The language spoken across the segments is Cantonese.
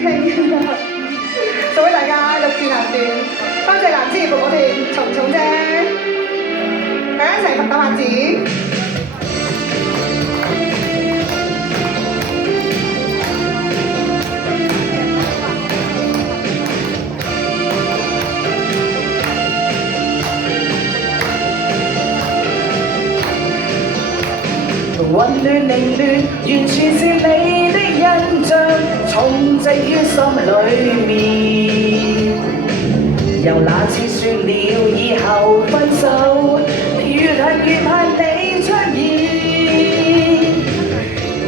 氣，送俾大家六段男段，多謝男子熱服我哋蟲蟲姐，大家一齊拍打拍子。混亂凌亂，完全是你的印象，重植於心裏面。由那次說了以後分手，越恨越怕你出現。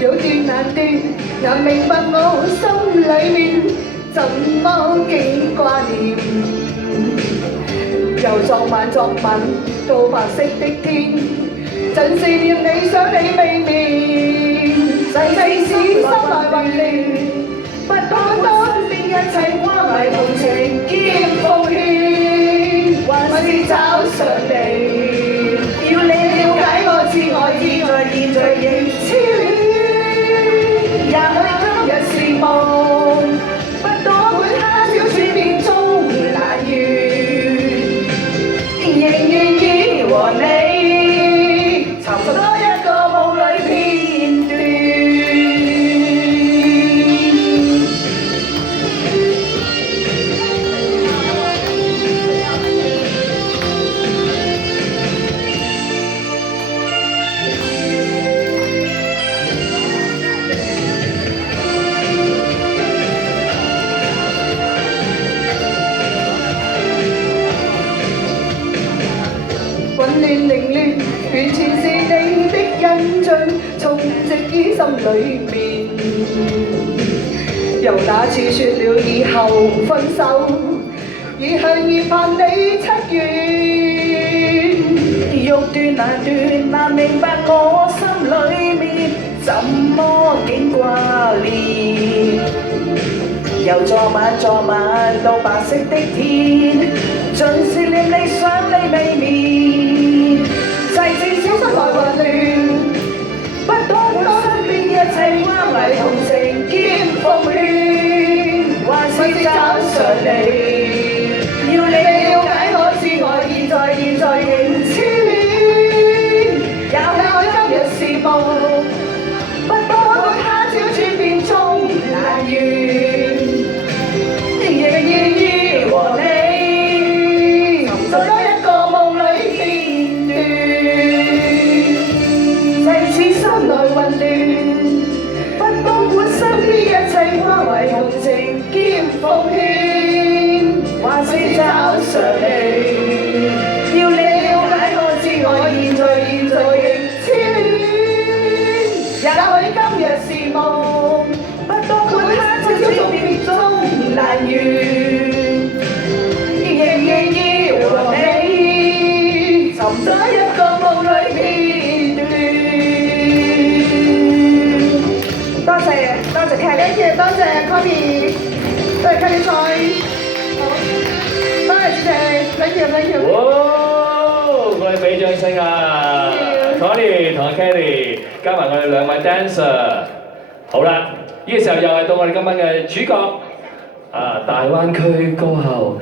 有段難斷，難明白我心裏面怎麼竟掛念。由昨晚到白色的天。盡是念你想你未眠，世事心內混亂，不多身邊一切關懷同情兼奉獻，還是找上你，要你了解我至愛意在現在仍痴戀，也許今日是夢，不多管他朝轉變中難圓，仍願意和你。混亂凌亂，完全是你的印象，重植於心裏面。由那次說了以後分手，越向越怕你七月。欲斷難斷，難明白我心裏面怎麼竟掛念。由昨晚到白色的天，盡是念你想你未眠，細緻小心來混亂，不懂身邊一切關懷同情兼奉獻，還是找上你，要你了解我至愛現在仍痴戀，也許今日是夢，不管他朝轉變中難圓。混亂，不多管身邊一切關懷同情兼奉獻，還是找上你，要你了解我至愛現在仍痴戀，也許今日是夢，不多管他朝轉變中難圓，仍願意和你尋找一個夢裏片段。多謝 Kelly， 多謝 Kobe， 多謝 Kelly 菜，好，多謝主席 ，thank you。哇！我哋俾掌聲啊 ！Connie 同阿 Kelly 加埋我哋兩位 dancer， 好啦，呢個時候又係到我哋今晚嘅主角啊！大灣區歌后